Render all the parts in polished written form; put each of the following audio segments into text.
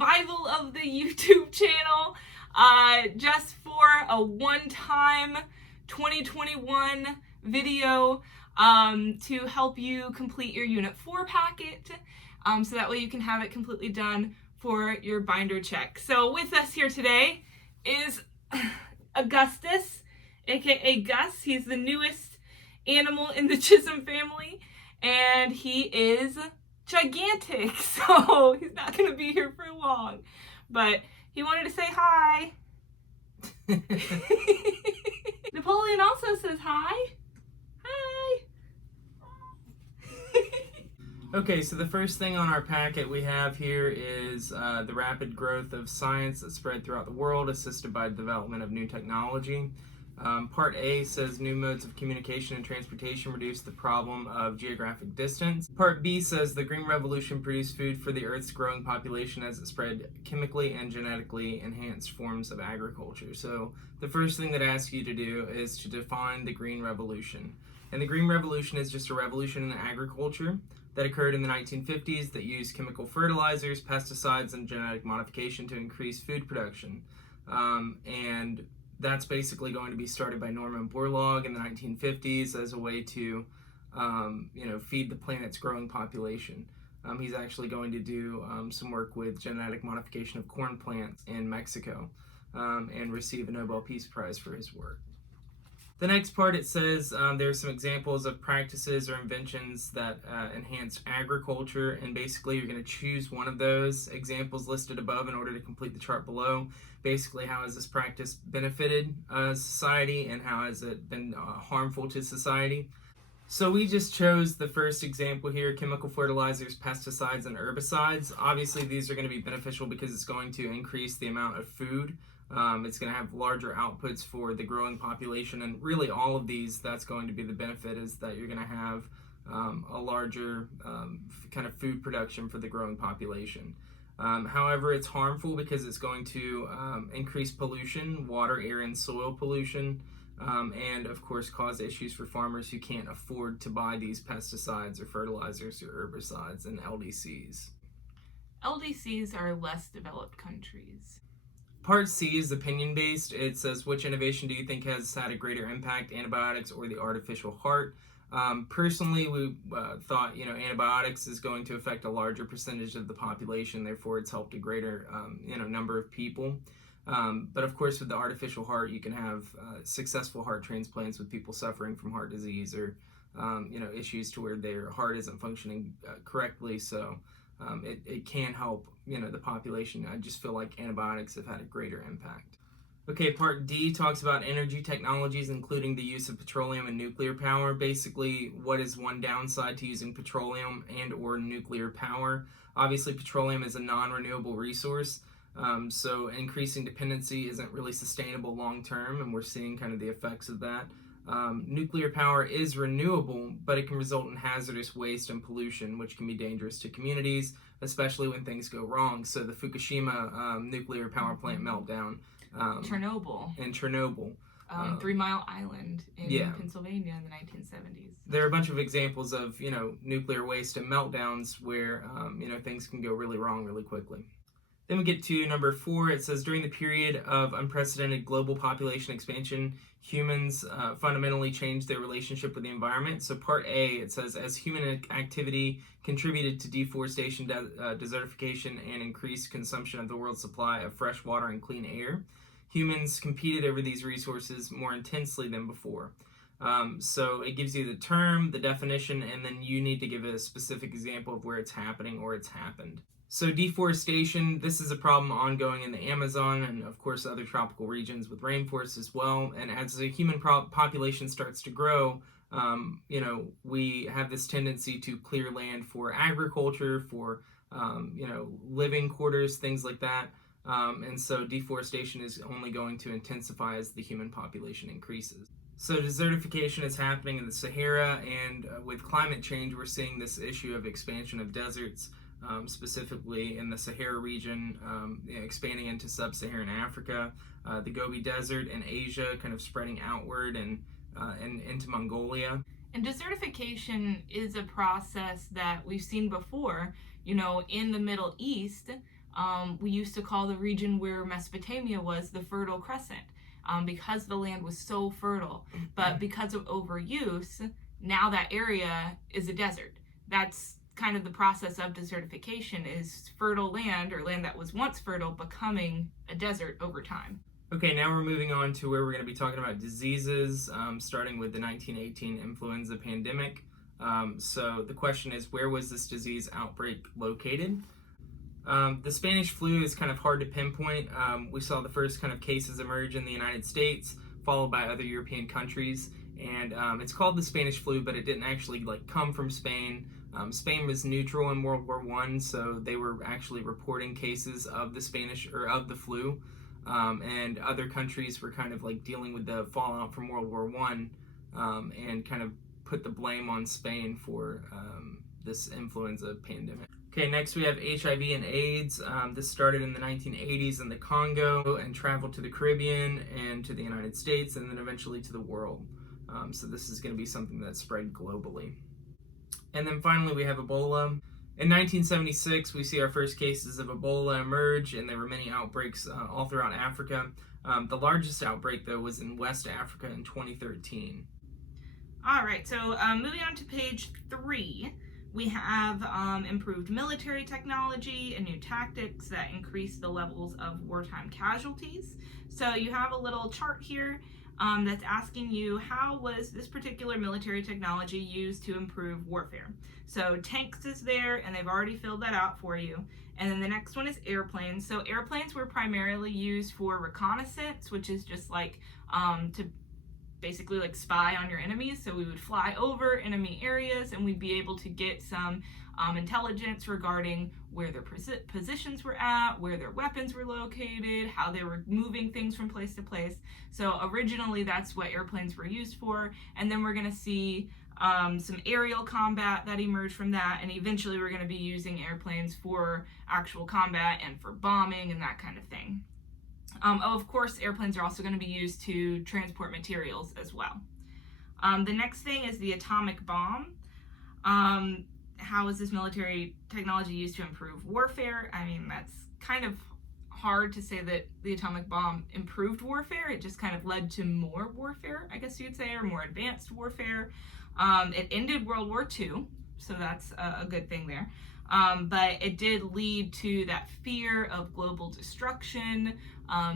revival of the YouTube channel just for a one-time 2021 video to help you complete your Unit 4 packet, so that way you can have it completely done for your binder check. So with us here today is Augustus, aka Gus. He's the newest animal in the Chism family, and he is gigantic, so he's not going to be here for long, but he wanted to say hi. Napoleon also says hi. Hi. Okay, so the first thing on our packet we have here is the rapid growth of science that spread throughout the world, assisted by the development of new technology. Part A says new modes of communication and transportation reduce the problem of geographic distance. Part B says the Green Revolution produced food for the Earth's growing population as it spread chemically and genetically enhanced forms of agriculture. So the first thing that I ask you to do is to define the Green Revolution. And the Green Revolution is just a revolution in agriculture that occurred in the 1950s that used chemical fertilizers, pesticides, and genetic modification to increase food production. And that's basically going to be started by Norman Borlaug in the 1950s as a way to, feed the planet's growing population. He's actually going to do some work with genetic modification of corn plants in Mexico and receive a Nobel Peace Prize for his work. The next part, it says there are some examples of practices or inventions that enhance agriculture, and basically you're going to choose one of those examples listed above in order to complete the chart below. Basically, how has this practice benefited society, and how has it been harmful to society? So we just chose the first example here: chemical fertilizers, pesticides, and herbicides. Obviously, these are going to be beneficial because it's going to increase the amount of food. It's going to have larger outputs for the growing population, and really all of these, that's going to be the benefit, is that you're going to have a larger kind of food production for the growing population. However, it's harmful because it's going to increase pollution, water, air, and soil pollution, and of course cause issues for farmers who can't afford to buy these pesticides or fertilizers or herbicides and LDCs. LDCs are less developed countries. Part C is opinion-based. It says, which innovation do you think has had a greater impact, antibiotics or the artificial heart? Personally, we thought, antibiotics is going to affect a larger percentage of the population, therefore it's helped a greater, number of people. But of course, with the artificial heart, you can have successful heart transplants with people suffering from heart disease or, issues to where their heart isn't functioning correctly. So it can help, the population. I just feel like antibiotics have had a greater impact. Okay, part D talks about energy technologies, including the use of petroleum and nuclear power. Basically, what is one downside to using petroleum and or nuclear power? Obviously, petroleum is a non-renewable resource, so increasing dependency isn't really sustainable long-term, and we're seeing kind of the effects of that. Nuclear power is renewable, but it can result in hazardous waste and pollution, which can be dangerous to communities, especially when things go wrong. So the Fukushima nuclear power plant meltdown. Chernobyl. And Chernobyl. 3 Mile Island in Pennsylvania in the 1970s. There are a bunch of examples of, nuclear waste and meltdowns where, things can go really wrong really quickly. Then we get to number 4. It says, during the period of unprecedented global population expansion, humans fundamentally changed their relationship with the environment. So part A, it says, as human activity contributed to deforestation, desertification, and increased consumption of the world's supply of fresh water and clean air, humans competed over these resources more intensely than before. So it gives you the term, the definition, and then you need to give a specific example of where it's happening or it's happened. So deforestation, this is a problem ongoing in the Amazon and of course other tropical regions with rainforests as well. And as the human population starts to grow, we have this tendency to clear land for agriculture, for, living quarters, things like that. And so deforestation is only going to intensify as the human population increases. So desertification is happening in the Sahara, and with climate change, we're seeing this issue of expansion of deserts, specifically in the Sahara region, expanding into sub-Saharan Africa, the Gobi Desert in Asia, kind of spreading outward and into Mongolia. And desertification is a process that we've seen before, in the Middle East, we used to call the region where Mesopotamia was the Fertile Crescent, because the land was so fertile. But because of overuse, now that area is a desert. That's kind of the process of desertification, is fertile land, or land that was once fertile, becoming a desert over time. Okay, now we're moving on to where we're going to be talking about diseases, starting with the 1918 influenza pandemic. So the question is, where was this disease outbreak located? The Spanish flu is kind of hard to pinpoint. We saw the first kind of cases emerge in the United States, followed by other European countries, and it's called the Spanish flu, but it didn't actually come from Spain. Spain was neutral in World War I, so they were actually reporting cases of the flu, and other countries were kind of dealing with the fallout from World War I, and kind of put the blame on Spain for this influenza pandemic. Okay, next we have HIV and AIDS. This started in the 1980s in the Congo and traveled to the Caribbean and to the United States, and then eventually to the world. So this is going to be something that spread globally. And then finally we have Ebola. In 1976, we see our first cases of Ebola emerge, and there were many outbreaks all throughout Africa. The largest outbreak, though, was in West Africa in 2013. All right, so moving on to page 3, we have improved military technology and new tactics that increase the levels of wartime casualties. So you have a little chart here that's asking you, how was this particular military technology used to improve warfare? So tanks is there, and they've already filled that out for you. And then the next one is airplanes. So airplanes were primarily used for reconnaissance, which is just to basically spy on your enemies. So we would fly over enemy areas, and we'd be able to get some intelligence regarding where their positions were at, where their weapons were located, how they were moving things from place to place. So originally that's what airplanes were used for, and then we're going to see some aerial combat that emerged from that, and eventually we're going to be using airplanes for actual combat and for bombing and that kind of thing. Of course, airplanes are also going to be used to transport materials as well. The next thing is the atomic bomb. How is this military technology used to improve warfare? I mean, that's kind of hard to say that the atomic bomb improved warfare. It just kind of led to more warfare, I guess you'd say, or more advanced warfare. It ended World War II, so that's a good thing there. But it did lead to that fear of global destruction,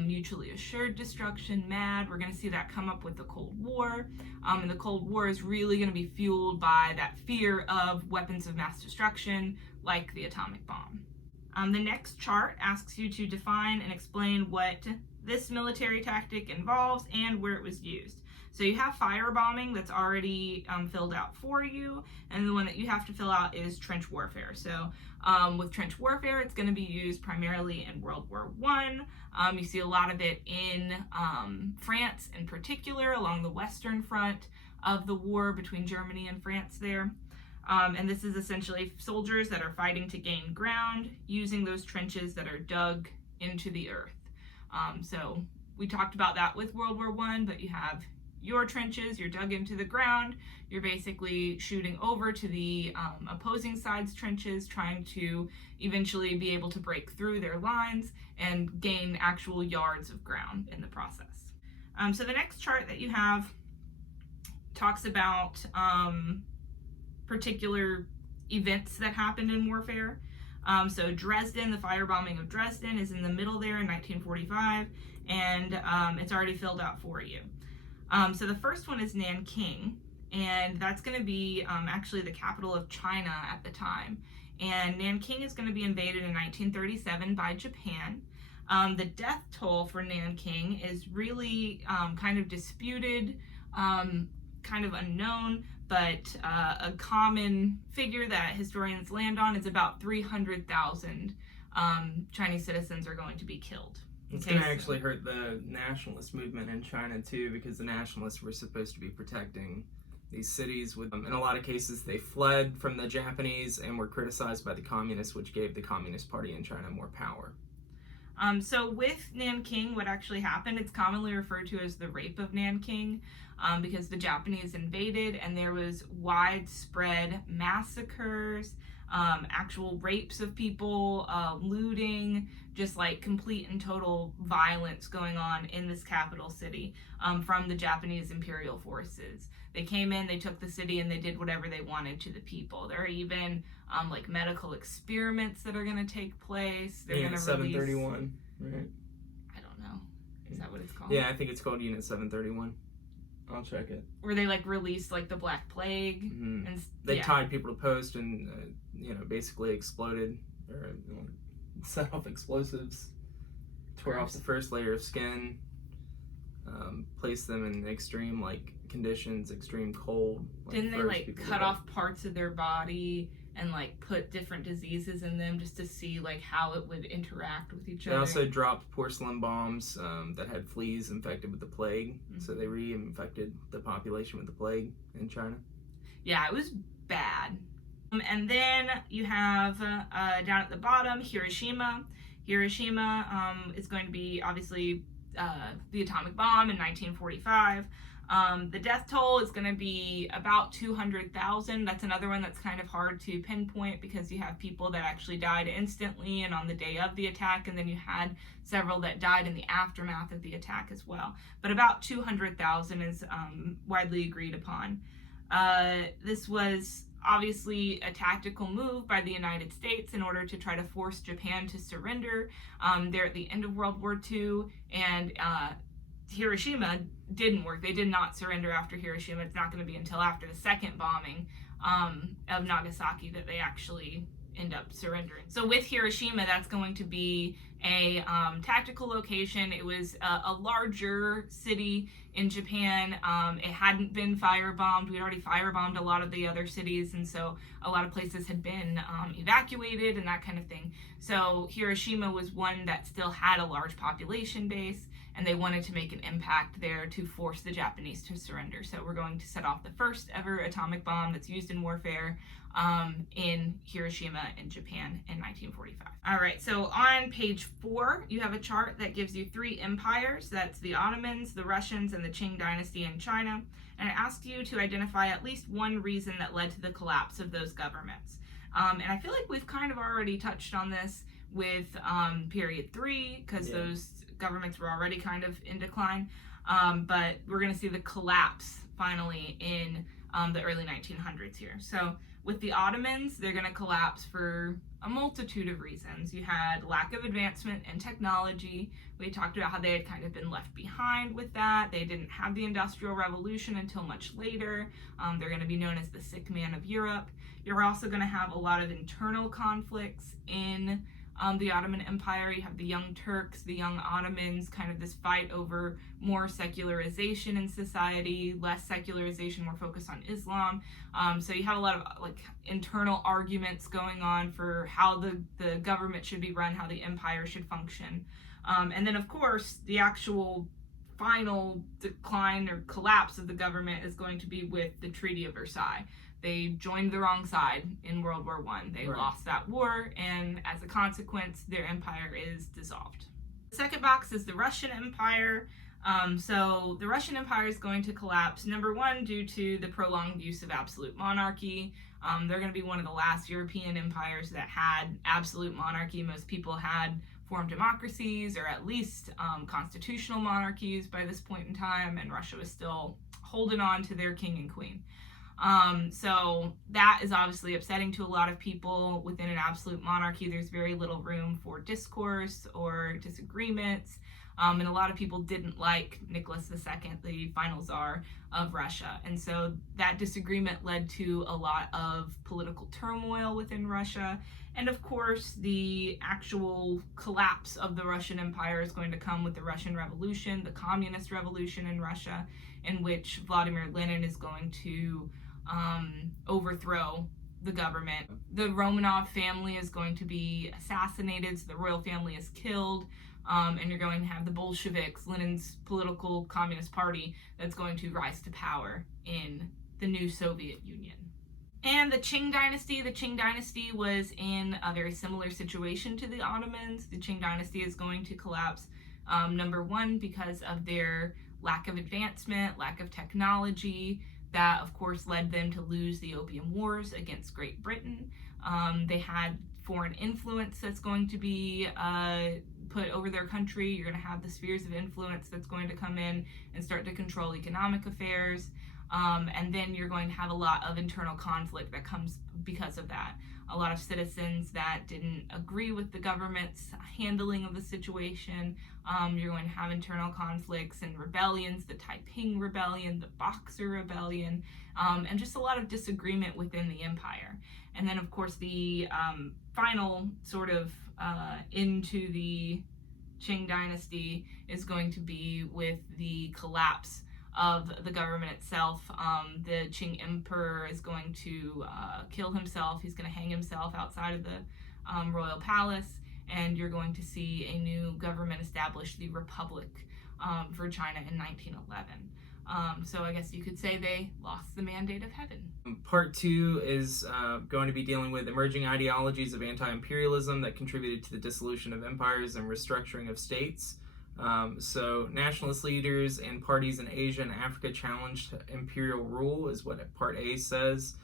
mutually assured destruction, MAD. We're going to see that come up with the Cold War. And the Cold War is really going to be fueled by that fear of weapons of mass destruction, like the atomic bomb. The next chart asks you to define and explain what this military tactic involves and where it was used. So you have firebombing that's already filled out for you, and the one that you have to fill out is trench warfare. So with trench warfare, it's going to be used primarily in World War I. You see a lot of it in France in particular, along the western front of the war between Germany and France there. And this is essentially soldiers that are fighting to gain ground using those trenches that are dug into the earth. So we talked about that with World War I, but you have your trenches, you're dug into the ground, you're basically shooting over to the opposing side's trenches, trying to eventually be able to break through their lines and gain actual yards of ground in the process. So the next chart that you have talks about particular events that happened in warfare. So Dresden, the firebombing of Dresden is in the middle there in 1945, and it's already filled out for you. So the first one is Nanking, and that's going to be actually the capital of China at the time. And Nanking is going to be invaded in 1937 by Japan. The death toll for Nanking is really kind of disputed, kind of unknown, but a common figure that historians land on is about 300,000 Chinese citizens are going to be killed. It's going to actually hurt the nationalist movement in China too, because the nationalists were supposed to be protecting these cities. In a lot of cases, they fled from the Japanese and were criticized by the communists, which gave the Communist Party in China more power. So with Nanking, what actually happened, it's commonly referred to as the Rape of Nanking, because the Japanese invaded and there was widespread massacres, actual rapes of people, looting, just like complete and total violence going on in this capital city from the Japanese imperial forces. They came in, they took the city, and they did whatever they wanted to the people. There are even like medical experiments that are going to take place. They're going to 731, right? I don't know. Is that what it's called? Yeah, I think it's called Unit 731. I'll check it. Where they like released like the Black Plague, Mm-hmm. and they tied people to posts and basically exploded or set off explosives, tore off the first layer of skin, placed them in extreme like conditions, extreme cold. Didn't they like cut off parts of their body and like put different diseases in them just to see like how it would interact with each other? They also dropped porcelain bombs that had fleas infected with the plague, so they reinfected the population with the plague in China. Yeah, it was bad. And then you have down at the bottom, Hiroshima. Hiroshima is going to be obviously the atomic bomb in 1945. The death toll is going to be about 200,000. That's another one that's kind of hard to pinpoint because you have people that actually died instantly and on the day of the attack, and then you had several that died in the aftermath of the attack as well. But about 200,000 is widely agreed upon. This was obviously a tactical move by the United States in order to try to force Japan to surrender. They're at the end of World War II, and Hiroshima didn't work. They did not surrender after Hiroshima. It's not going to be until after the second bombing of Nagasaki that they actually end up surrendering. So with Hiroshima, that's going to be a tactical location. It was a larger city in Japan. It hadn't been firebombed. We'd already firebombed a lot of the other cities, and so a lot of places had been evacuated and that kind of thing. So Hiroshima was one that still had a large population base, and they wanted to make an impact there to force the Japanese to surrender. So we're going to set off the first ever atomic bomb that's used in warfare in Hiroshima in Japan in 1945. All right, so on page 4, you have a chart that gives you 3 empires. That's the Ottomans, the Russians, and the Qing dynasty in China. And it asks you to identify at least one reason that led to the collapse of those governments. And I feel like we've kind of already touched on this with period 3, because those governments were already kind of in decline. But we're going to see the collapse finally in the early 1900s here. So with the Ottomans, they're going to collapse for a multitude of reasons. You had lack of advancement in technology. We talked about how they had kind of been left behind with that. They didn't have the Industrial Revolution until much later. They're going to be known as the sick man of Europe. You're also going to have a lot of internal conflicts in the Ottoman Empire. You have the Young Turks, the Young Ottomans, kind of this fight over more secularization in society, less secularization, more focus on Islam. So you have a lot of like internal arguments going on for how the government should be run, how the empire should function. And then of course the actual final decline or collapse of the government is going to be with the Treaty of Versailles. They joined the wrong side in World War I. They lost that war, and as a consequence, their empire is dissolved. The second box is the Russian Empire. So the Russian Empire is going to collapse, number 1, due to the prolonged use of absolute monarchy. They're going to be one of the last European empires that had absolute monarchy. Most people had formed democracies, or at least constitutional monarchies by this point in time, and Russia was still holding on to their king and queen. So that is obviously upsetting to a lot of people. Within an absolute monarchy, there's very little room for discourse or disagreements. And a lot of people didn't like Nicholas II, the final czar of Russia. And so that disagreement led to a lot of political turmoil within Russia. And of course, the actual collapse of the Russian Empire is going to come with the Russian Revolution, the Communist Revolution in Russia, in which Vladimir Lenin is going to overthrow the government. The Romanov family is going to be assassinated, so the royal family is killed, and you're going to have the Bolsheviks, Lenin's political communist party, that's going to rise to power in the new Soviet Union. And the Qing dynasty was in a very similar situation to the Ottomans. The Qing dynasty is going to collapse, number 1, because of their lack of advancement, lack of technology. That, of course, led them to lose the Opium Wars against Great Britain. They had foreign influence that's going to be put over their country. You're going to have the spheres of influence that's going to come in and start to control economic affairs. And then you're going to have a lot of internal conflict that comes because of that. A lot of citizens that didn't agree with the government's handling of the situation. You're going to have internal conflicts and rebellions, the Taiping Rebellion, the Boxer Rebellion, and just a lot of disagreement within the empire. And then, of course, the final sort of into the Qing dynasty is going to be with the collapse of the government itself. The Qing emperor is going to kill himself. He's going to hang himself outside of the royal palace, and you're going to see a new government established, the Republic for China in 1911. So I guess you could say they lost the mandate of heaven. Part 2 is going to be dealing with emerging ideologies of anti-imperialism that contributed to the dissolution of empires and restructuring of states. So nationalist leaders and parties in Asia and Africa challenged imperial rule is what Part A says.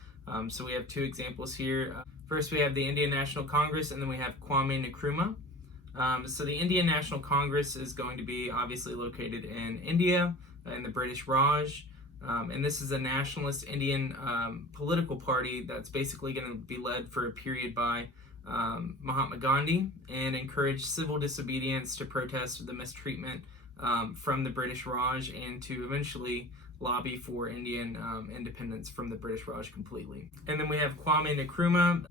So we have 2 examples here. First, we have the Indian National Congress, and then we have Kwame Nkrumah. So the Indian National Congress is going to be obviously located in India, in the British Raj. And this is a nationalist Indian political party that's basically going to be led for a period by Mahatma Gandhi, and encouraged civil disobedience to protest the mistreatment from the British Raj, and to eventually lobby for Indian independence from the British Raj completely. And then we have Kwame Nkrumah.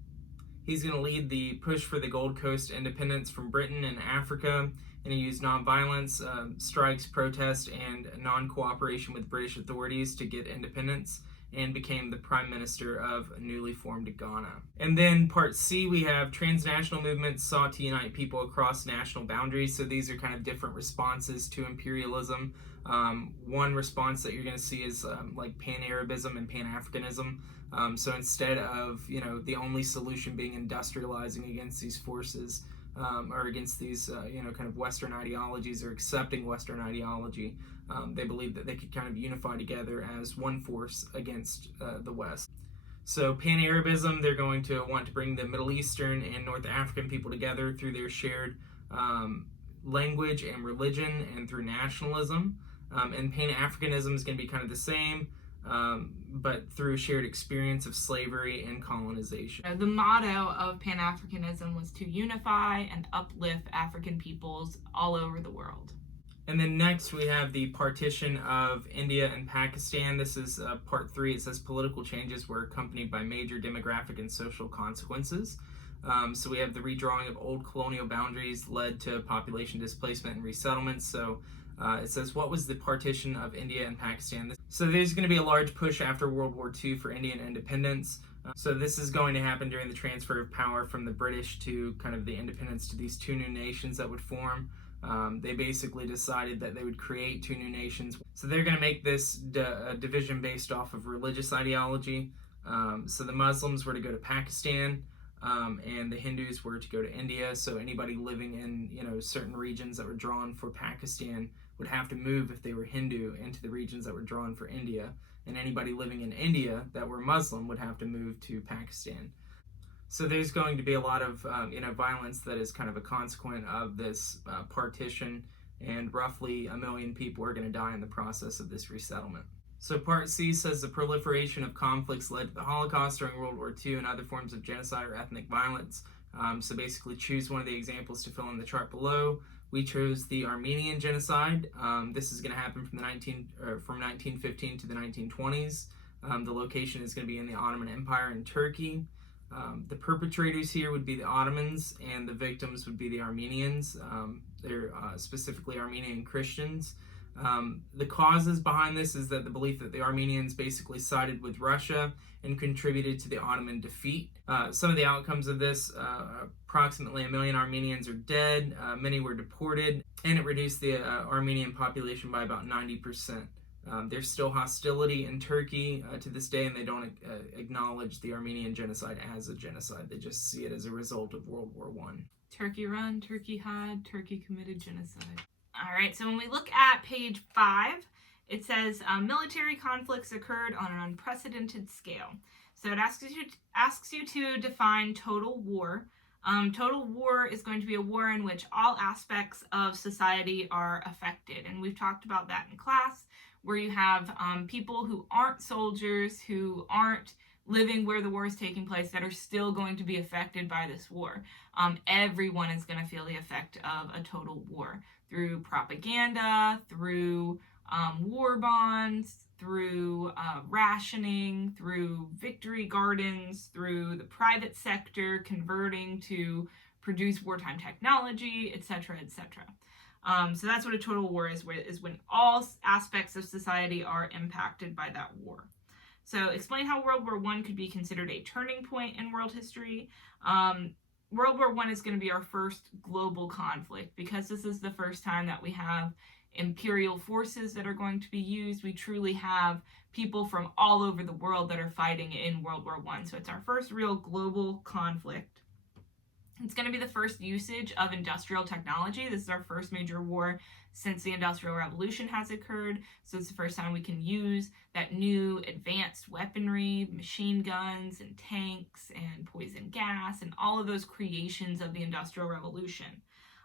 He's going to lead the push for the Gold Coast independence from Britain and Africa, and he used nonviolence, strikes, protests, and non-cooperation with British authorities to get independence, and became the Prime Minister of newly formed Ghana. And then Part C, we have transnational movements sought to unite people across national boundaries. So these are kind of different responses to imperialism. One response that you're going to see is like Pan-Arabism and Pan-Africanism. So instead of, the only solution being industrializing against these forces, or against these, kind of Western ideologies, or accepting Western ideology, they believed that they could kind of unify together as one force against the West. So Pan-Arabism, they're going to want to bring the Middle Eastern and North African people together through their shared language and religion, and through nationalism. And Pan-Africanism is going to be kind of the same, but through shared experience of slavery and colonization. The motto of Pan-Africanism was to unify and uplift African peoples all over the world. And then next we have the partition of India and Pakistan. This is Part 3. It says political changes were accompanied by major demographic and social consequences. So we have the redrawing of old colonial boundaries led to population displacement and resettlements. So it says, what was the partition of India and Pakistan? So there's going to be a large push after World War II for Indian independence. So this is going to happen during the transfer of power from the British to kind of the independence to these 2 new nations that would form. They basically decided that they would create 2 new nations. So they're going to make this division based off of religious ideology. So the Muslims were to go to Pakistan, and the Hindus were to go to India. So anybody living in certain regions that were drawn for Pakistan would have to move, if they were Hindu, into the regions that were drawn for India. And anybody living in India that were Muslim would have to move to Pakistan. So there's going to be a lot of violence that is kind of a consequence of this partition, and roughly 1 million people are going to die in the process of this resettlement. So Part C says the proliferation of conflicts led to the Holocaust during World War II and other forms of genocide or ethnic violence. So basically choose one of the examples to fill in the chart below. We chose the Armenian genocide. This is going to happen from 1915 to the 1920s. The location is going to be in the Ottoman Empire in Turkey. The perpetrators here would be the Ottomans, and the victims would be the Armenians. They're specifically Armenian Christians. The causes behind this is that the belief that the Armenians basically sided with Russia and contributed to the Ottoman defeat. Some of the outcomes of this, approximately 1 million Armenians are dead, many were deported, and it reduced the Armenian population by about 90%. There's still hostility in Turkey to this day, and they don't acknowledge the Armenian genocide as a genocide. They just see it as a result of World War I. Turkey run, Turkey hide, Turkey committed genocide. All right, so when we look at page 5, it says military conflicts occurred on an unprecedented scale. So it asks you to define total war. Total war is going to be a war in which all aspects of society are affected. And we've talked about that in class, where you have people who aren't soldiers, who aren't living where the war is taking place, that are still going to be affected by this war. Everyone is going to feel the effect of a total war through propaganda, through war bonds, through rationing, through victory gardens, through the private sector converting to produce wartime technology, etc., etc. So that's what a total war is when all aspects of society are impacted by that war. So explain how World War I could be considered a turning point in world history. World War I is going to be our first global conflict because this is the first time that we have imperial forces that are going to be used. We truly have people from all over the world that are fighting in World War I. So it's our first real global conflict. It's going to be the first usage of industrial technology. This is our first major war since the Industrial Revolution has occurred. So it's the first time we can use that new advanced weaponry, machine guns and tanks and poison gas and all of those creations of the Industrial Revolution.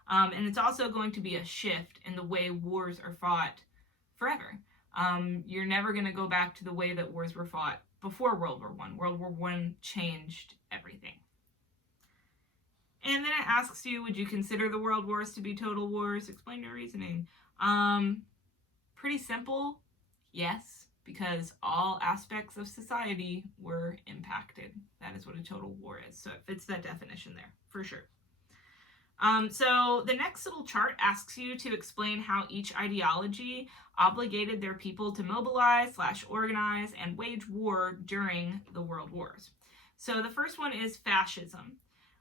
And it's also going to be a shift in the way wars are fought forever. You're never going to go back to the way that wars were fought before World War I. World War I changed everything. And then it asks you, would you consider the world wars to be total wars? Explain your reasoning. Pretty simple, yes, because all aspects of society were impacted. That is what a total war is. So it fits that definition there, for sure. So the next little chart asks you to explain how each ideology obligated their people to mobilize / organize and wage war during the world wars. So the first one is fascism.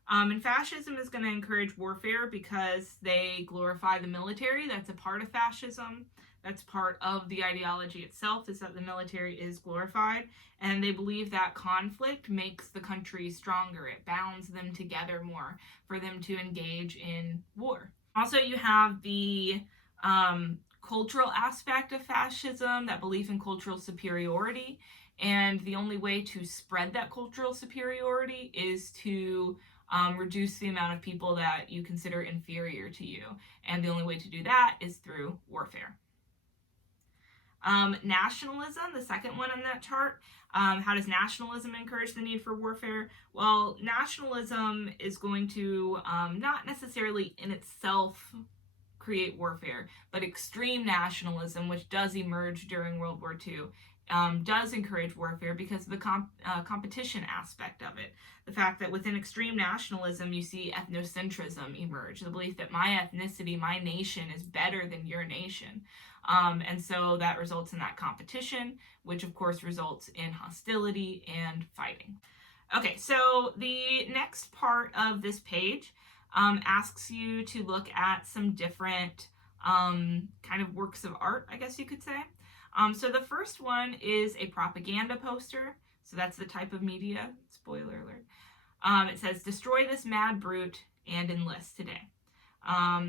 And fascism is going to encourage warfare because they glorify the military. That's a part of fascism. That's part of the ideology itself, is that the military is glorified. And they believe that conflict makes the country stronger. It bounds them together more for them to engage in war. Also, you have the cultural aspect of fascism, that belief in cultural superiority. And the only way to spread that cultural superiority is to reduce the amount of people that you consider inferior to you. And the only way to do that is through warfare. Nationalism, the second one on that chart. How does nationalism encourage the need for warfare? Well, nationalism is going to not necessarily in itself create warfare, but extreme nationalism, which does emerge during World War II, does encourage warfare because of the competition aspect of it. The fact that within extreme nationalism, you see ethnocentrism emerge, the belief that my ethnicity, my nation is better than your nation. And so that results in that competition, which of course results in hostility and fighting. Okay, so the next part of this page asks you to look at some different kind of works of art, I guess you could say. So the first one is a propaganda poster. So that's the type of media. Spoiler alert. It says, destroy this mad brute and enlist today.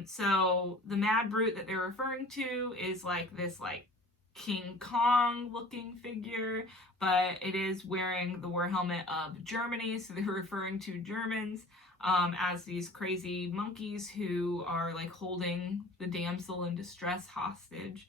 So the mad brute that they're referring to is like this King Kong looking figure, but it is wearing the war helmet of Germany. So they're referring to Germans as these crazy monkeys who are like holding the damsel in distress hostage.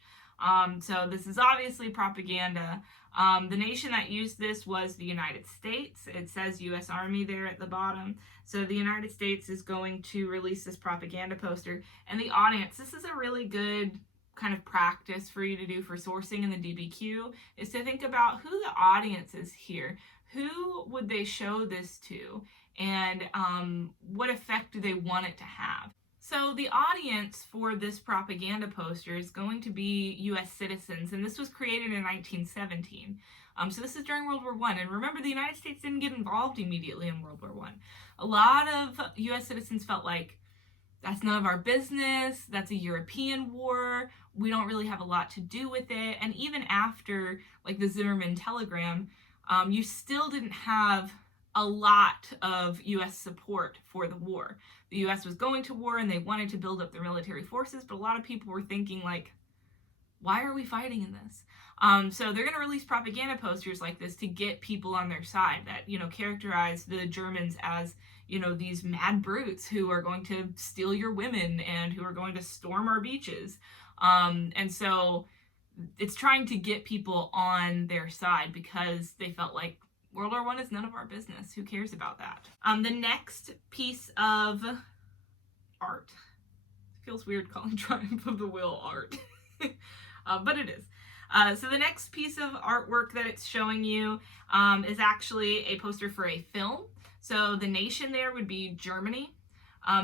So this is obviously propaganda. The nation that used this was the United States. It says U.S. Army there at the bottom. So the United States is going to release this propaganda poster. And the audience, this is a really good kind of practice for you to do for sourcing in the DBQ, is to think about who the audience is here. Who would they show this to? And what effect do they want it to have? So the audience for this propaganda poster is going to be U.S. citizens, and this was created in 1917. So this is during World War I, and remember, the United States didn't get involved immediately in World War I. A lot of U.S. citizens felt like, that's none of our business, that's a European war, we don't really have a lot to do with it. And even after like the Zimmerman telegram, you still didn't have a lot of U.S. support for the war. The U.S. was going to war and they wanted to build up their military forces, but a lot of people were thinking like, why are we fighting in this? So they're going to release propaganda posters like this to get people on their side that, characterize the Germans as, these mad brutes who are going to steal your women and who are going to storm our beaches. And so it's trying to get people on their side because they felt like World War I is none of our business. Who cares about that? The next piece of art. It feels weird calling Triumph of the Will art. But it is. So the next piece of artwork that it's showing you is actually a poster for a film. So the nation there would be Germany.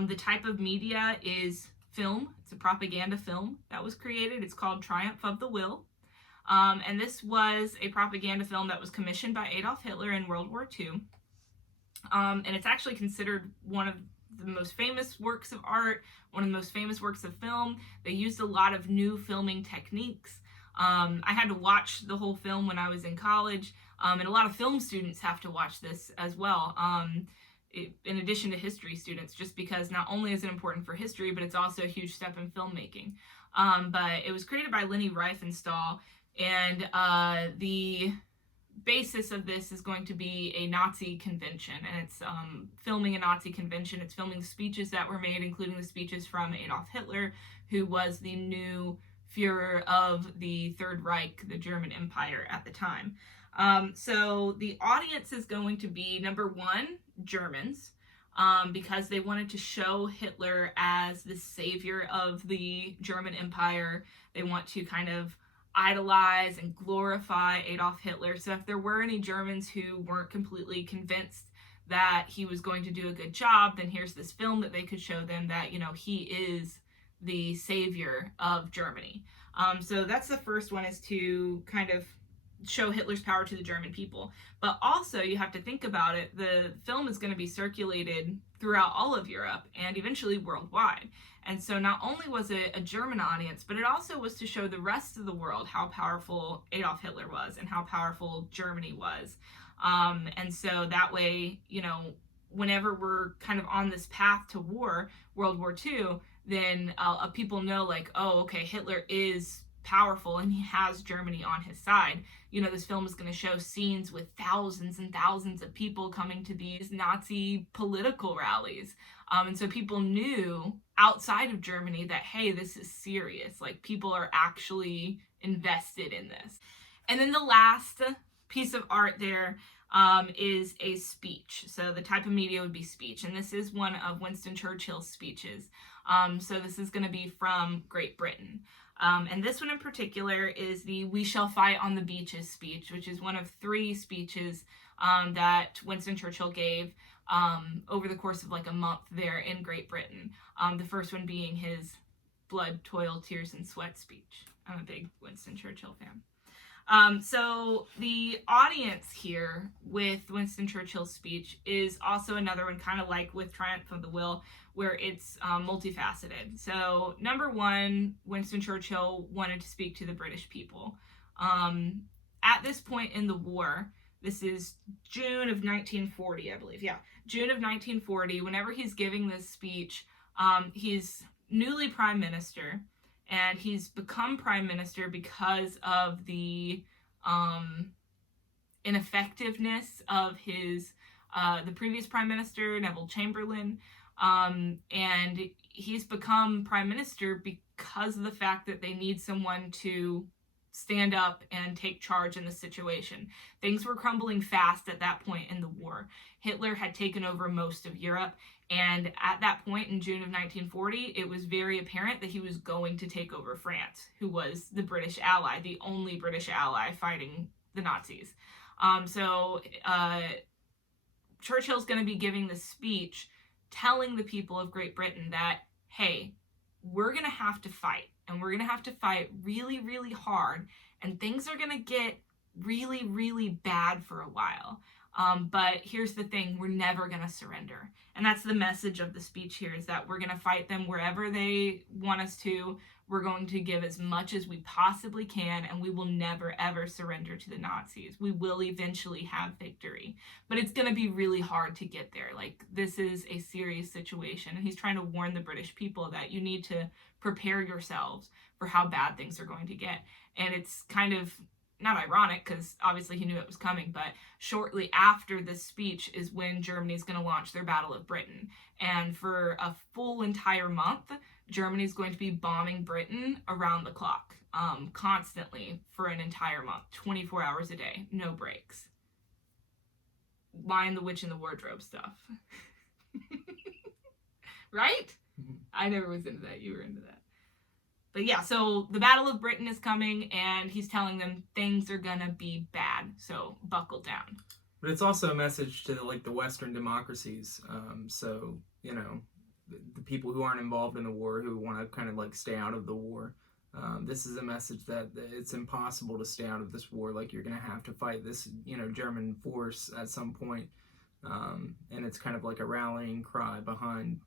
The type of media is film. It's a propaganda film that was created. It's called Triumph of the Will. And this was a propaganda film that was commissioned by Adolf Hitler in World War II. And it's actually considered one of the most famous works of art, one of the most famous works of film. They used a lot of new filming techniques. I had to watch the whole film when I was in college, and a lot of film students have to watch this as well, in addition to history students, just because not only is it important for history, but it's also a huge step in filmmaking. But it was created by Leni Riefenstahl, and the basis of this is going to be a Nazi convention, and it's filming a Nazi convention. It's filming the speeches that were made, including the speeches from Adolf Hitler, who was the new Führer of the Third Reich, the German Empire at the time. So the audience is going to be, number one, Germans, because they wanted to show Hitler as the savior of the German Empire. They want to kind of idolize and glorify Adolf Hitler. So if there were any Germans who weren't completely convinced that he was going to do a good job, then here's this film that they could show them that, he is the savior of Germany. So that's the first one, is to kind of show Hitler's power to the German people. But also, you have to think about it, the film is going to be circulated throughout all of Europe and eventually worldwide. And so not only was it a German audience, but it also was to show the rest of the world how powerful Adolf Hitler was and how powerful Germany was. And so that way, whenever we're kind of on this path to war, World War II, then people know, like, oh, okay, Hitler is powerful and he has Germany on his side. This film is going to show scenes with thousands and thousands of people coming to these Nazi political rallies. And so people knew outside of Germany that, hey, this is serious. Like, people are actually invested in this. And then the last piece of art there is a speech. So the type of media would be speech. And this is one of Winston Churchill's speeches. So this is going to be from Great Britain. And this one in particular is the "We Shall Fight on the Beaches" speech, which is one of 3 speeches that Winston Churchill gave over the course of like a month there in Great Britain. The first one being his blood, toil, tears, and sweat speech. I'm a big Winston Churchill fan. So the audience here with Winston Churchill's speech is also another one, kind of like with Triumph of the Will, where it's multifaceted. So number one, Winston Churchill wanted to speak to the British people. At this point in the war, this is June of 1940, I believe. Yeah, June of 1940, whenever he's giving this speech, he's newly prime minister. And he's become prime minister because of the ineffectiveness of his the previous prime minister, Neville Chamberlain. And he's become prime minister because of the fact that they need someone to stand up and take charge in the situation. Things were crumbling fast at that point in the war. Hitler had taken over most of Europe, and at that point in June of 1940, it was very apparent that he was going to take over France, who was the British ally, the only British ally fighting the Nazis. So Churchill's going to be giving this speech telling the people of Great Britain that, hey, we're going to have to fight, and we're going to have to fight really, really hard, and things are going to get really, really bad for a while. But here's the thing, we're never going to surrender. And that's the message of the speech here, is that we're going to fight them wherever they want us to. We're going to give as much as we possibly can, and we will never, ever surrender to the Nazis. We will eventually have victory. But it's going to be really hard to get there. Like, this is a serious situation. And he's trying to warn the British people that you need to prepare yourselves for how bad things are going to get. And it's kind of not ironic, because obviously he knew it was coming, but shortly after this speech is when Germany's going to launch their Battle of Britain. And for a full entire month, Germany's going to be bombing Britain around the clock, constantly for an entire month, 24 hours a day, no breaks. Lion the Witch in the Wardrobe stuff. Right? I never was into that. You were into that. But yeah, so the Battle of Britain is coming, and he's telling them things are gonna be bad, so buckle down. But it's also a message to the Western democracies. So, you know, the people who aren't involved in the war, who want to kind of stay out of the war. This is a message that it's impossible to stay out of this war. Like, you're going to have to fight this, German force at some point. And it's kind of like a rallying cry behind,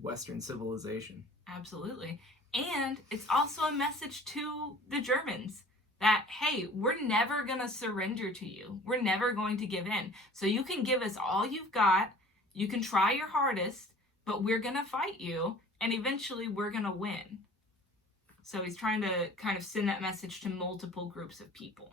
Western civilization. Absolutely. And it's also a message to the Germans that, hey, we're never going to surrender to you. We're never going to give in. So you can give us all you've got. You can try your hardest, but we're going to fight you, and eventually we're going to win. So he's trying to kind of send that message to multiple groups of people.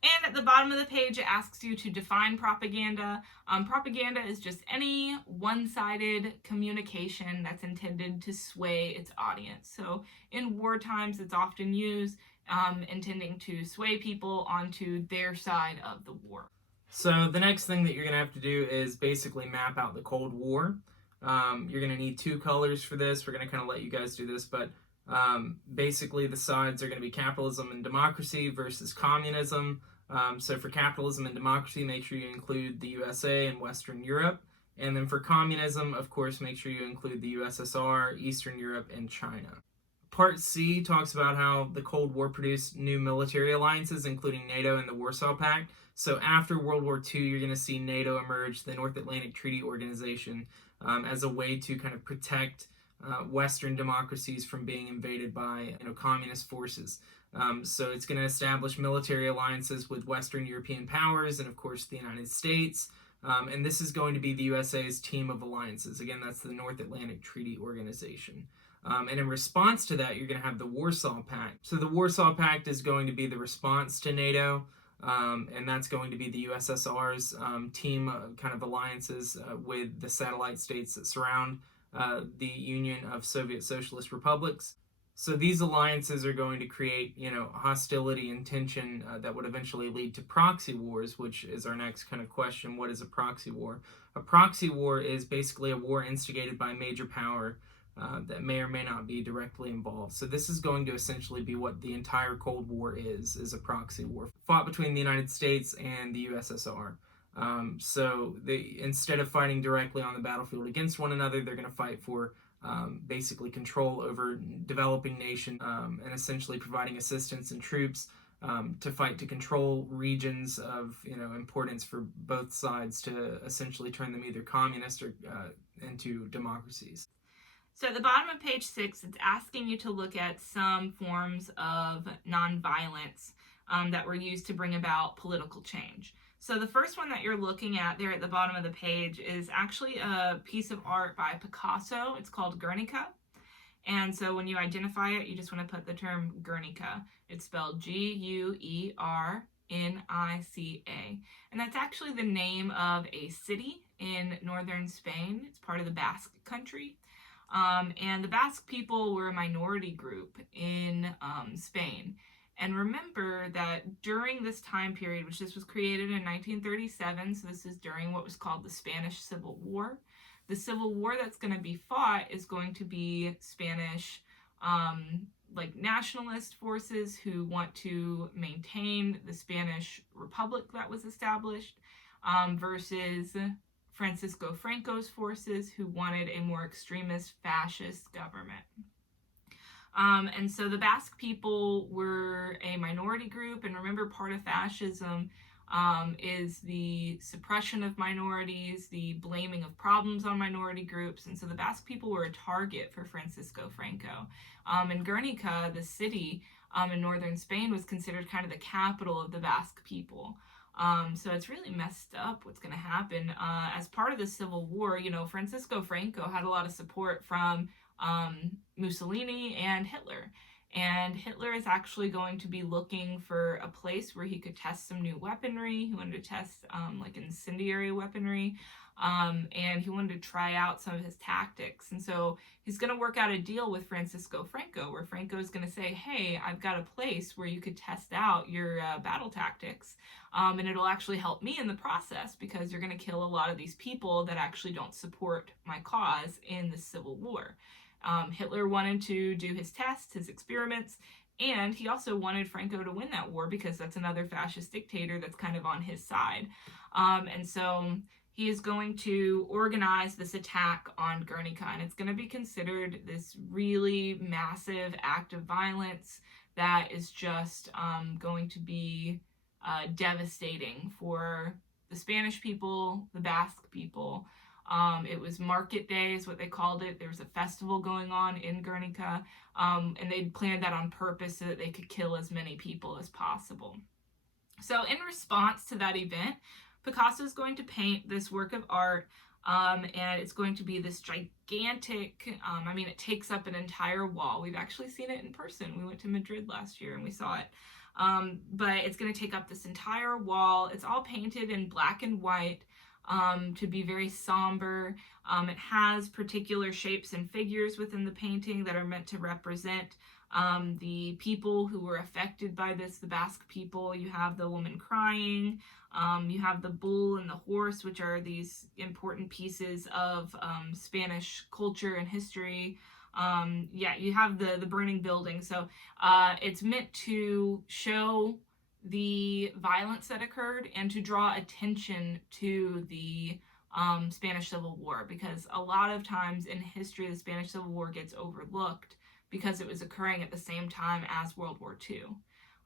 And at the bottom of the page, it asks you to define propaganda. Propaganda is just any one-sided communication that's intended to sway its audience. So in war times, it's often used intending to sway people onto their side of the war. So the next thing that you're going to have to do is basically map out the Cold War. You're going to need two colors for this. We're going to kind of let you guys do this, but basically the sides are going to be capitalism and democracy versus communism. So for capitalism and democracy, make sure you include the USA and Western Europe. And then for communism, of course, make sure you include the USSR, Eastern Europe, and China. Part C talks about how the Cold War produced new military alliances, including NATO and the Warsaw Pact. So after World War II, you're going to see NATO emerge, the North Atlantic Treaty Organization, as a way to kind of protect Western democracies from being invaded by communist forces. So it's going to establish military alliances with Western European powers and, of course, the United States. And this is going to be the USA's team of alliances. Again, that's the North Atlantic Treaty Organization. And in response to that, you're going to have the Warsaw Pact. So the Warsaw Pact is going to be the response to NATO. And that's going to be the USSR's team kind of alliances with the satellite states that surround the Union of Soviet Socialist Republics. So these alliances are going to create, hostility and tension that would eventually lead to proxy wars, which is our next kind of question. What is a proxy war? A proxy war is basically a war instigated by a major power that may or may not be directly involved. So this is going to essentially be what the entire Cold War is a proxy war fought between the United States and the USSR. So instead of fighting directly on the battlefield against one another, they're going to fight for basically control over developing nation and essentially providing assistance and troops to fight to control regions of importance for both sides to essentially turn them either communist or into democracies. So at the bottom of page 6, it's asking you to look at some forms of nonviolence that were used to bring about political change. So the first one that you're looking at there at the bottom of the page is actually a piece of art by Picasso. It's called Guernica. And so when you identify it, you just want to put the term Guernica. It's spelled Guernica. And that's actually the name of a city in northern Spain. It's part of the Basque country. And the Basque people were a minority group in Spain. And remember that during this time period, which this was created in 1937, so this is during what was called the Spanish Civil War. The Civil War that's going to be fought is going to be Spanish, nationalist forces who want to maintain the Spanish Republic that was established, versus Francisco Franco's forces who wanted a more extremist fascist government. And so the Basque people were a minority group, and remember, part of fascism is the suppression of minorities, the blaming of problems on minority groups. And so the Basque people were a target for Francisco Franco. And Guernica, the city in northern Spain, was considered kind of the capital of the Basque people. So it's really messed up what's going to happen. As part of the Civil War, Francisco Franco had a lot of support from Mussolini and Hitler. And Hitler is actually going to be looking for a place where he could test some new weaponry. He wanted to test like incendiary weaponry. And he wanted to try out some of his tactics. And so he's going to work out a deal with Francisco Franco, where Franco is going to say, hey, I've got a place where you could test out your battle tactics. And it'll actually help me in the process, because you're going to kill a lot of these people that actually don't support my cause in the Civil War. Hitler wanted to do his tests, his experiments, and he also wanted Franco to win that war, because that's another fascist dictator that's kind of on his side. And so he is going to organize this attack on Guernica, and it's going to be considered this really massive act of violence that is just going to be devastating for the Spanish people, the Basque people. It was Market Day is what they called it. There was a festival going on in Guernica, and they planned that on purpose so that they could kill as many people as possible. So in response to that event, Picasso is going to paint this work of art, and it's going to be this gigantic, it takes up an entire wall. We've actually seen it in person. We went to Madrid last year and we saw it. But it's going to take up this entire wall. It's all painted in black and white. To be very somber. It has particular shapes and figures within the painting that are meant to represent the people who were affected by this, the Basque people. You have the woman crying, you have the bull and the horse, which are these important pieces of Spanish culture and history. You have the burning building. So it's meant to show the violence that occurred and to draw attention to the Spanish Civil War, because a lot of times in history the Spanish Civil War gets overlooked because it was occurring at the same time as World War II.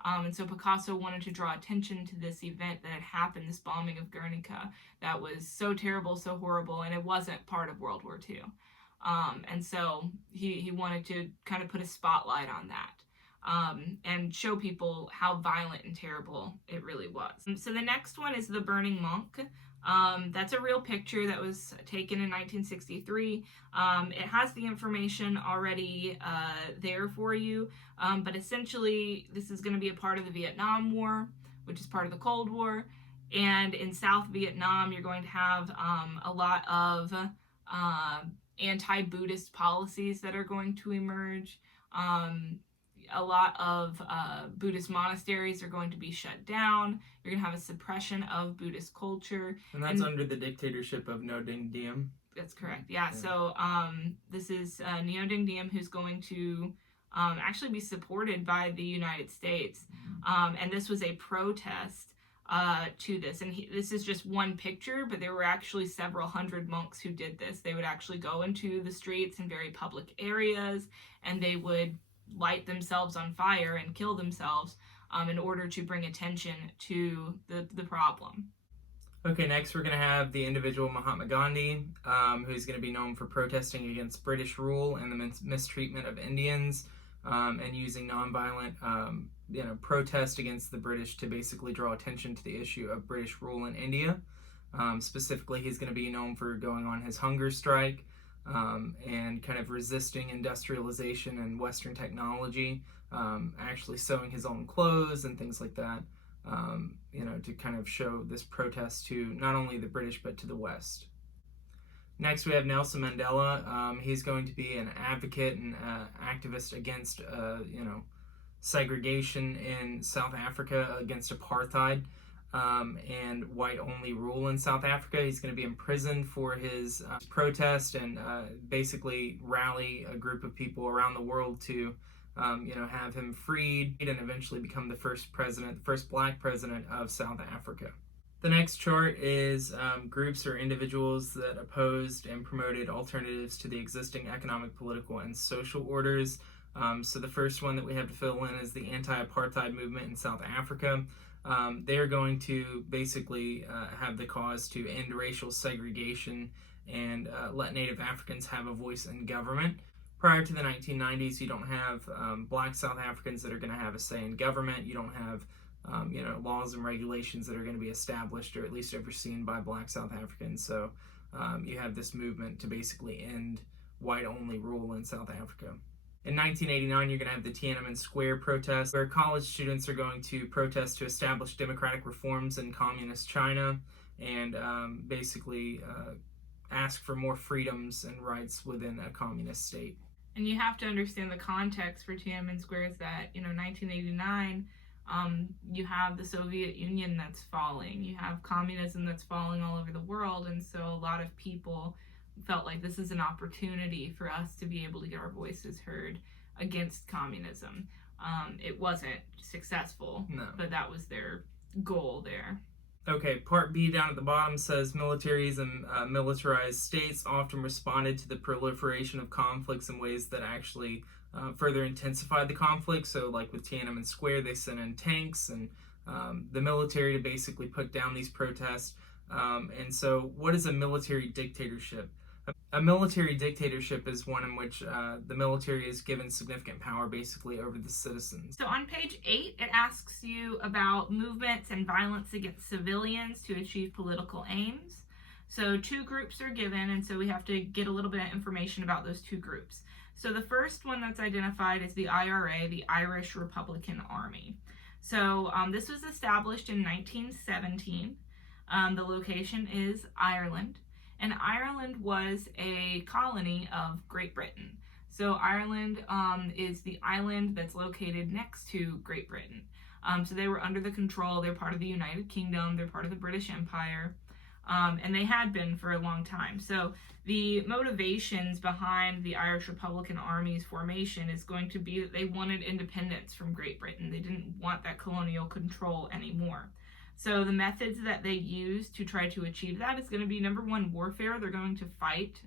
And so Picasso wanted to draw attention to this event that had happened, this bombing of Guernica, that was so terrible, so horrible, and it wasn't part of World War II. And so he wanted to kind of put a spotlight on that. And show people how violent and terrible it really was. So the next one is The Burning Monk. That's a real picture that was taken in 1963. It has the information already there for you, but essentially this is going to be a part of the Vietnam War, which is part of the Cold War. And in South Vietnam, you're going to have a lot of anti-Buddhist policies that are going to emerge. A lot of Buddhist monasteries are going to be shut down. You're going to have a suppression of Buddhist culture. And that's under the dictatorship of Ngo Dinh Diem. That's correct, yeah. So this is Ngo Dinh Diem, who's going to actually be supported by the United States. And this was a protest to this. And this is just one picture, but there were actually several hundred monks who did this. They would actually go into the streets in very public areas, and they would light themselves on fire and kill themselves in order to bring attention to the problem. Okay, next we're going to have the individual Mahatma Gandhi, who's going to be known for protesting against British rule and the mistreatment of Indians, and using nonviolent protest against the British to basically draw attention to the issue of British rule in India. Specifically, he's going to be known for going on his hunger strike, and kind of resisting industrialization and Western technology, actually sewing his own clothes and things like that, to kind of show this protest to not only the British but to the West. Next, we have Nelson Mandela. He's going to be an advocate and activist against, segregation in South Africa, against apartheid. And white-only rule in South Africa. He's going to be imprisoned for his protest and basically rally a group of people around the world to, have him freed and eventually become the first black president of South Africa. The next chart is groups or individuals that opposed and promoted alternatives to the existing economic, political, and social orders. So the first one that we have to fill in is the anti-apartheid movement in South Africa. they're going to basically have the cause to end racial segregation and let Native Africans have a voice in government. Prior to the 1990s, you don't have black South Africans that are going to have a say in government. You don't have laws and regulations that are going to be established or at least overseen by black South Africans. So you have this movement to basically end white-only rule in South Africa. In 1989, you're going to have the Tiananmen Square protest, where college students are going to protest to establish democratic reforms in communist China and basically ask for more freedoms and rights within a communist state. And you have to understand the context for Tiananmen Square is that, 1989, you have the Soviet Union that's falling, you have communism that's falling all over the world, and so a lot of people felt like this is an opportunity for us to be able to get our voices heard against communism. It wasn't successful, No. But that was their goal there. Okay, part B down at the bottom says militaries and militarized states often responded to the proliferation of conflicts in ways that actually further intensified the conflict. So like with Tiananmen Square, they sent in tanks and the military to basically put down these protests. And so what is a military dictatorship? A military dictatorship is one in which the military is given significant power basically over the citizens. So on page 8, it asks you about movements and violence against civilians to achieve political aims. So 2 groups are given, and so we have to get a little bit of information about those 2 groups. So the first one that's identified is the IRA, the Irish Republican Army. So this was established in 1917. The location is Ireland. And Ireland was a colony of Great Britain. So Ireland is the island that's located next to Great Britain. So they were under the control, they're part of the United Kingdom, they're part of the British Empire, and they had been for a long time. So the motivations behind the Irish Republican Army's formation is going to be that they wanted independence from Great Britain. They didn't want that colonial control anymore. So the methods that they use to try to achieve that is going to be, number 1, warfare. They're going to fight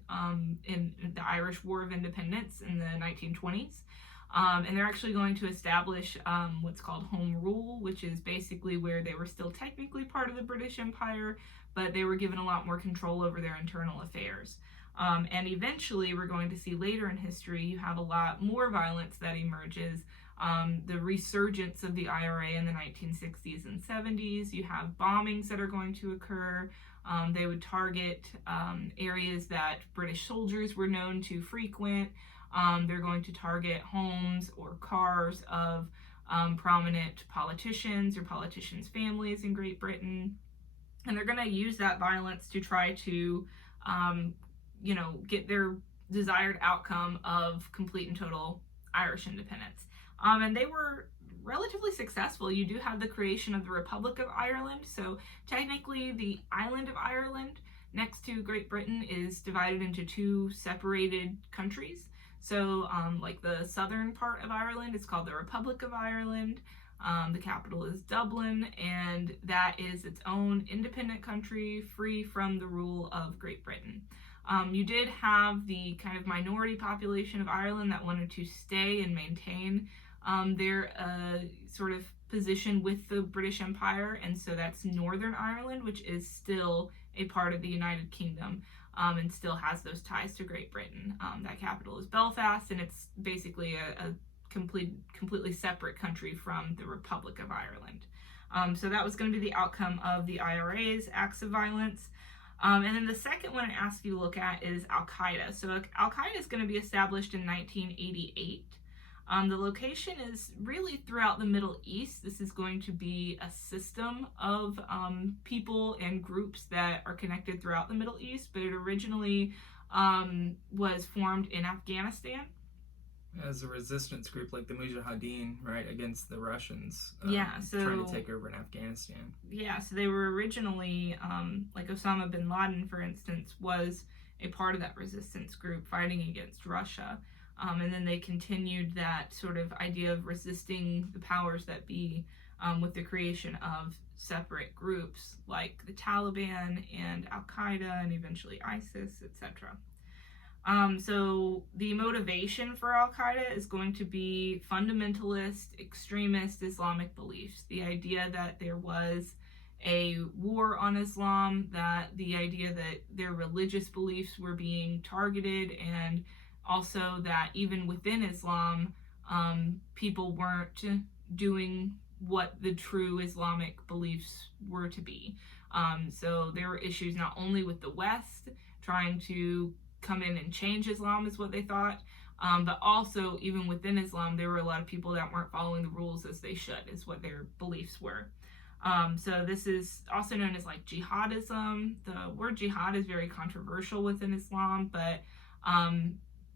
in the Irish War of Independence in the 1920s. And they're actually going to establish what's called Home Rule, which is basically where they were still technically part of the British Empire, but they were given a lot more control over their internal affairs. And eventually, we're going to see later in history, you have a lot more violence that emerges. The resurgence of the IRA in the 1960s and 70s. You have bombings that are going to occur. They would target areas that British soldiers were known to frequent. They're going to target homes or cars of prominent politicians or politicians' families in Great Britain. And they're going to use that violence to try to, get their desired outcome of complete and total Irish independence. And they were relatively successful. You do have the creation of the Republic of Ireland. So technically the island of Ireland next to Great Britain is divided into 2 separated countries. So like the southern part of Ireland is called the Republic of Ireland. The capital is Dublin, and that is its own independent country free from the rule of Great Britain. You did have the kind of minority population of Ireland that wanted to stay and maintain their sort of position with the British Empire, and so that's Northern Ireland, which is still a part of the United Kingdom and still has those ties to Great Britain. That capital is Belfast, and it's basically a completely separate country from the Republic of Ireland. So that was going to be the outcome of the IRA's acts of violence. And then the second one it asks you to look at is Al-Qaeda. So Al-Qaeda is going to be established in 1988. The location is really throughout the Middle East. This is going to be a system of people and groups that are connected throughout the Middle East, but it originally was formed in Afghanistan. As a resistance group like the Mujahideen, right, against the Russians, so trying to take over in Afghanistan. Yeah, so they were originally, like Osama bin Laden, for instance, was a part of that resistance group fighting against Russia. And then they continued that sort of idea of resisting the powers that be with the creation of separate groups like the Taliban and Al-Qaeda and eventually ISIS, etc. So the motivation for Al-Qaeda is going to be fundamentalist, extremist Islamic beliefs. The idea that there was a war on Islam, that the idea that their religious beliefs were being targeted, and also that even within Islam, people weren't doing what the true Islamic beliefs were to be. So there were issues not only with the West trying to come in and change Islam, is what they thought, but also even within Islam, there were a lot of people that weren't following the rules as they should, is what their beliefs were. So this is also known as like jihadism. The word jihad is very controversial within Islam, but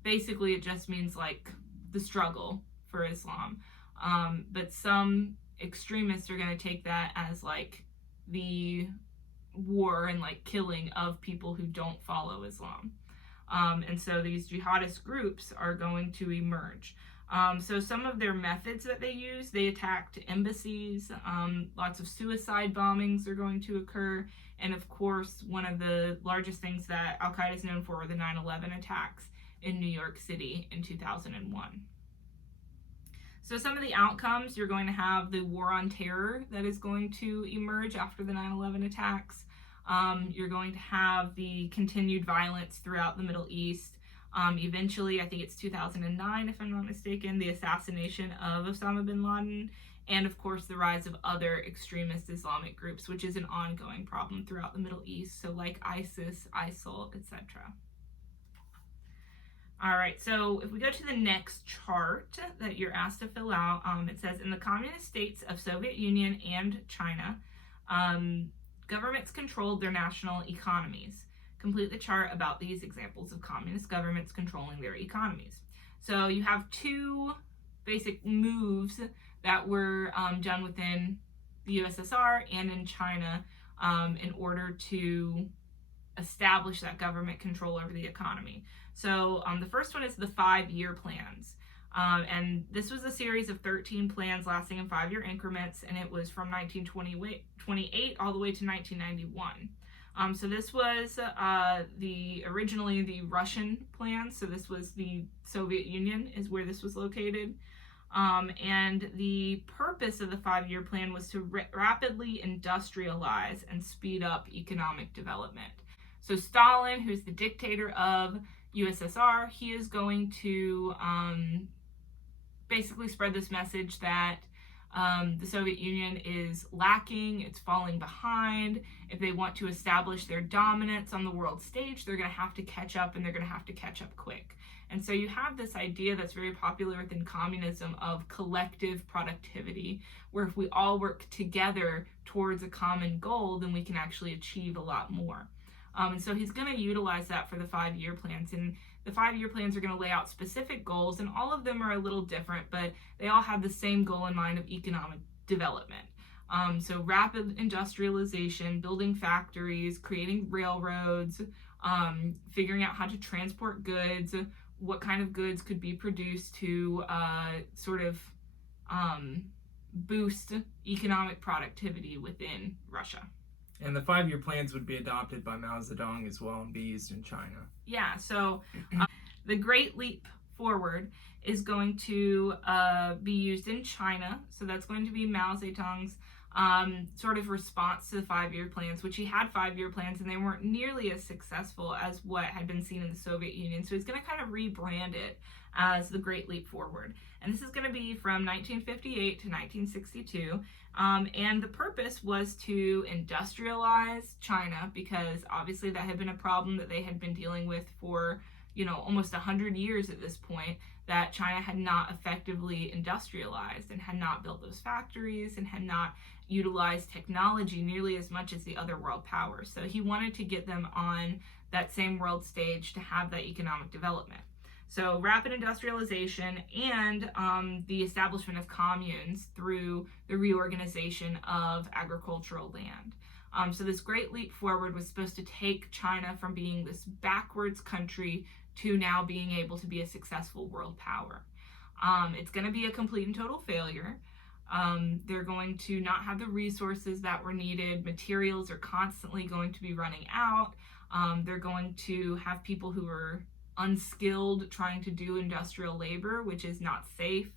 basically it just means like the struggle for Islam. But some extremists are going to take that as like the war and like killing of people who don't follow Islam. And so these jihadist groups are going to emerge. So some of their methods that they use, they attacked embassies, lots of suicide bombings are going to occur, and of course one of the largest things that Al-Qaeda is known for were the 9/11 attacks in New York City in 2001. So some of the outcomes, you're going to have the war on terror that is going to emerge after the 9/11 attacks. You're going to have the continued violence throughout the Middle East. Eventually, I think it's 2009, if I'm not mistaken, the assassination of Osama bin Laden, and of course the rise of other extremist Islamic groups, which is an ongoing problem throughout the Middle East, so like ISIS, ISIL, etc. All right, so if we go to the next chart that you're asked to fill out, it says, in the communist states of Soviet Union and China, governments controlled their national economies. Complete the chart about these examples of communist governments controlling their economies. So you have two basic moves that were done within the USSR and in China in order to establish that government control over the economy. So the first one is the 5-year plans. And this was a series of 13 plans lasting in 5-year increments, and it was from 1928 all the way to 1991. So this was originally the Russian plan. So this was the Soviet Union is where this was located. And the purpose of the 5-year plan was to rapidly industrialize and speed up economic development. So Stalin, who's the dictator of USSR, he is going to basically spread this message that the Soviet Union is lacking, it's falling behind. If they want to establish their dominance on the world stage, they're going to have to catch up, and they're going to have to catch up quick. And so you have this idea that's very popular within communism of collective productivity, where if we all work together towards a common goal, then we can actually achieve a lot more. And so he's going to utilize that for the 5-year plans. And the 5-year plans are going to lay out specific goals, and all of them are a little different, but they all have the same goal in mind of economic development. So rapid industrialization, building factories, creating railroads, figuring out how to transport goods, what kind of goods could be produced to sort of boost economic productivity within Russia. And the 5-year plans would be adopted by Mao Zedong as well and be used in China. Yeah, so the Great Leap Forward is going to be used in China. So that's going to be Mao Zedong's sort of response to the 5-year plans, which he had 5-year plans and they weren't nearly as successful as what had been seen in the Soviet Union. So he's going to kind of rebrand it as the Great Leap Forward. And this is going to be from 1958 to 1962. And the purpose was to industrialize China, because obviously that had been a problem that they had been dealing with for, almost 100 years at this point, that China had not effectively industrialized and had not built those factories and had not utilized technology nearly as much as the other world powers. So he wanted to get them on that same world stage to have that economic development. So rapid industrialization and the establishment of communes through the reorganization of agricultural land. So this Great Leap Forward was supposed to take China from being this backwards country to now being able to be a successful world power. It's going to be a complete and total failure. They're going to not have the resources that were needed. Materials are constantly going to be running out. They're going to have people who are unskilled trying to do industrial labor, which is not safe.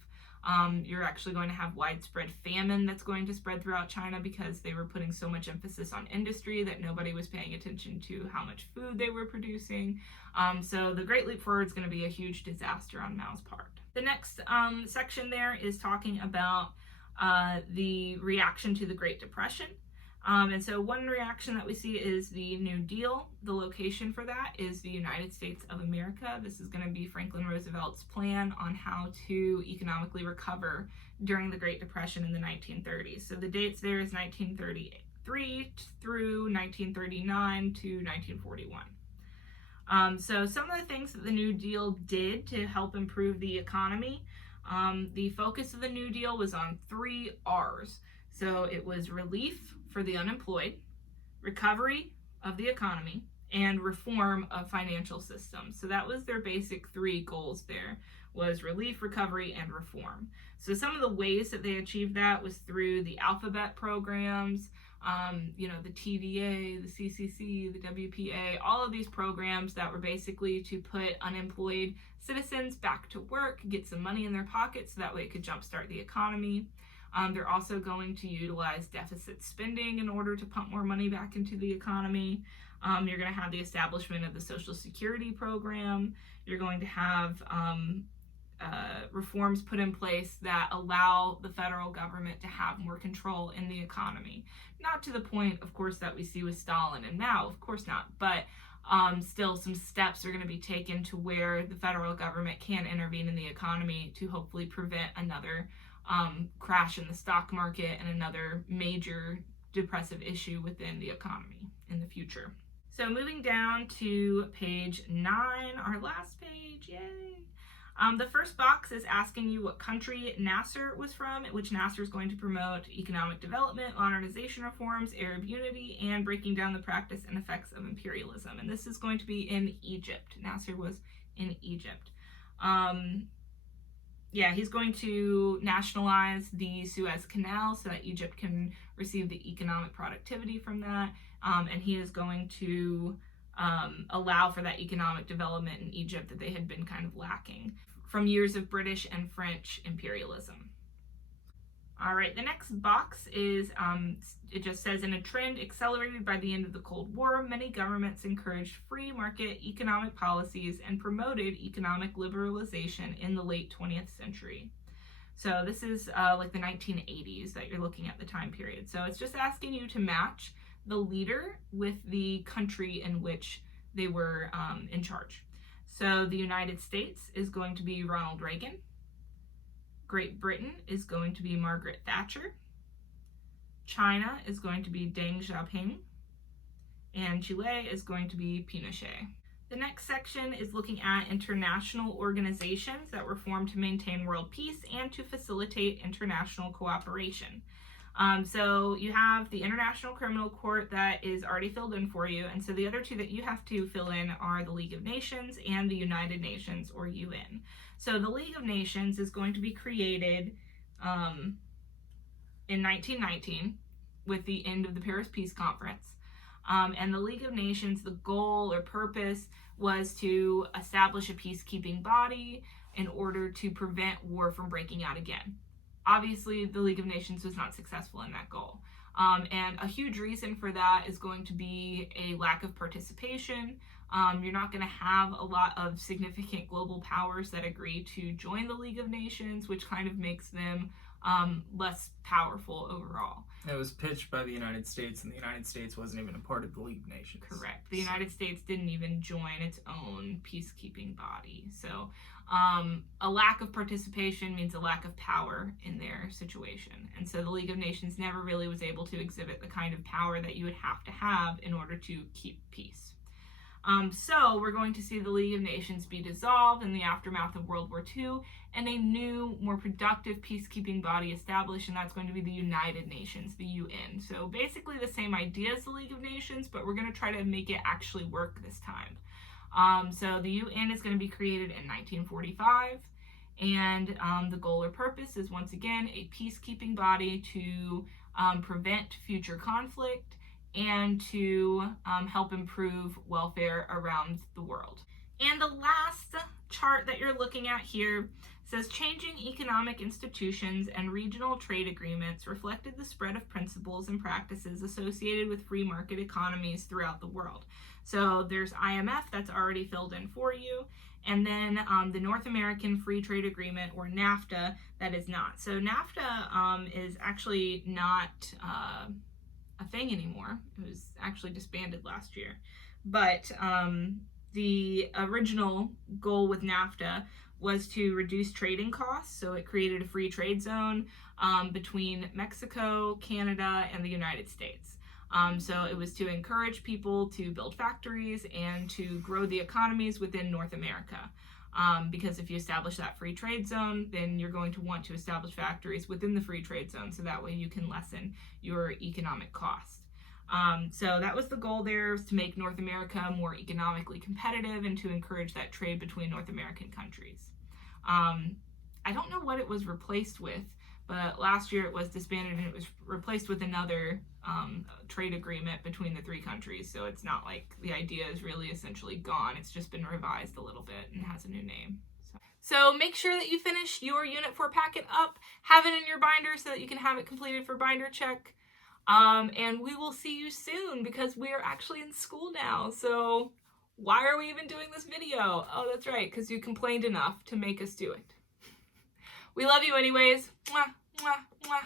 You're actually going to have widespread famine that's going to spread throughout China because they were putting so much emphasis on industry that nobody was paying attention to how much food they were producing. So the Great Leap Forward is going to be a huge disaster on Mao's part. The next section there is talking about the reaction to the Great Depression. And so one reaction that we see is the New Deal. The location for that is the United States of America. This is going to be Franklin Roosevelt's plan on how to economically recover during the Great Depression in the 1930s. So the dates there is 1933 through 1939 to 1941. So some of the things that the New Deal did to help improve the economy, the focus of the New Deal was on 3 R's. So it was relief for the unemployed, recovery of the economy, and reform of financial systems. So that was their basic 3 goals there, was relief, recovery, and reform. So some of the ways that they achieved that was through the alphabet programs, the TVA, the CCC, the WPA, all of these programs that were basically to put unemployed citizens back to work, get some money in their pockets so that way it could jumpstart the economy. They're also going to utilize deficit spending in order to pump more money back into the economy. You're going to have the establishment of the Social Security program. You're going to have reforms put in place that allow the federal government to have more control in the economy. Not to the point, of course, that we see with Stalin and Mao, of course not, but still some steps are going to be taken to where the federal government can intervene in the economy to hopefully prevent another crash in the stock market and another major depressive issue within the economy in the future. So moving down to page 9, our last page, yay! The first box is asking you what country Nasser was from, which Nasser is going to promote economic development, modernization reforms, Arab unity, and breaking down the practice and effects of imperialism. And this is going to be in Egypt. Nasser was in Egypt. He's going to nationalize the Suez Canal so that Egypt can receive the economic productivity from that. And he is going to allow for that economic development in Egypt that they had been kind of lacking from years of British and French imperialism. All right, the next box is, it just says, in a trend accelerated by the end of the Cold War, many governments encouraged free market economic policies and promoted economic liberalization in the late 20th century. So this is like the 1980s that you're looking at the time period. So it's just asking you to match the leader with the country in which they were in charge. So the United States is going to be Ronald Reagan. Great Britain is going to be Margaret Thatcher. China is going to be Deng Xiaoping. And Chile is going to be Pinochet. The next section is looking at international organizations that were formed to maintain world peace and to facilitate international cooperation. So you have the International Criminal Court that is already filled in for you, and so the other 2 that you have to fill in are the League of Nations and the United Nations, or UN. So the League of Nations is going to be created in 1919 with the end of the Paris Peace Conference. And the League of Nations, the goal or purpose was to establish a peacekeeping body in order to prevent war from breaking out again. Obviously, the League of Nations was not successful in that goal. And a huge reason for that is going to be a lack of participation. You're not going to have a lot of significant global powers that agree to join the League of Nations, which kind of makes them less powerful overall. It was pitched by the United States, and the United States wasn't even a part of the League of Nations. Correct. The United States didn't even join its own peacekeeping body. So a lack of participation means a lack of power in their situation. And so the League of Nations never really was able to exhibit the kind of power that you would have to have in order to keep peace. So we're going to see the League of Nations be dissolved in the aftermath of World War II and a new, more productive peacekeeping body established, and that's going to be the United Nations, the UN. So basically the same idea as the League of Nations, but we're going to try to make it actually work this time. So the UN is going to be created in 1945, and the goal or purpose is once again a peacekeeping body to prevent future conflict and to help improve welfare around the world. And the last chart that you're looking at here says changing economic institutions and regional trade agreements reflected the spread of principles and practices associated with free market economies throughout the world. So there's IMF, that's already filled in for you, and then the North American Free Trade Agreement, or NAFTA, that is not. So NAFTA is actually not a thing anymore. It was actually disbanded last year. But the original goal with NAFTA was to reduce trading costs. So it created a free trade zone between Mexico, Canada, and the United States. So it was to encourage people to build factories and to grow the economies within North America. Because if you establish that free trade zone, then you're going to want to establish factories within the free trade zone, so that way you can lessen your economic costs. So that was the goal there, was to make North America more economically competitive and to encourage that trade between North American countries. I don't know what it was replaced with, but last year it was disbanded and it was replaced with another trade agreement between the three countries. So it's not like the idea is really essentially gone. It's just been revised a little bit and has a new name. So make sure that you finish your Unit 4 packet up, have it in your binder so that you can have it completed for binder check. And we will see you soon because we are actually in school now. So why are we even doing this video? Oh, that's right, because you complained enough to make us do it. We love you anyways. Mwah, mwah, mwah.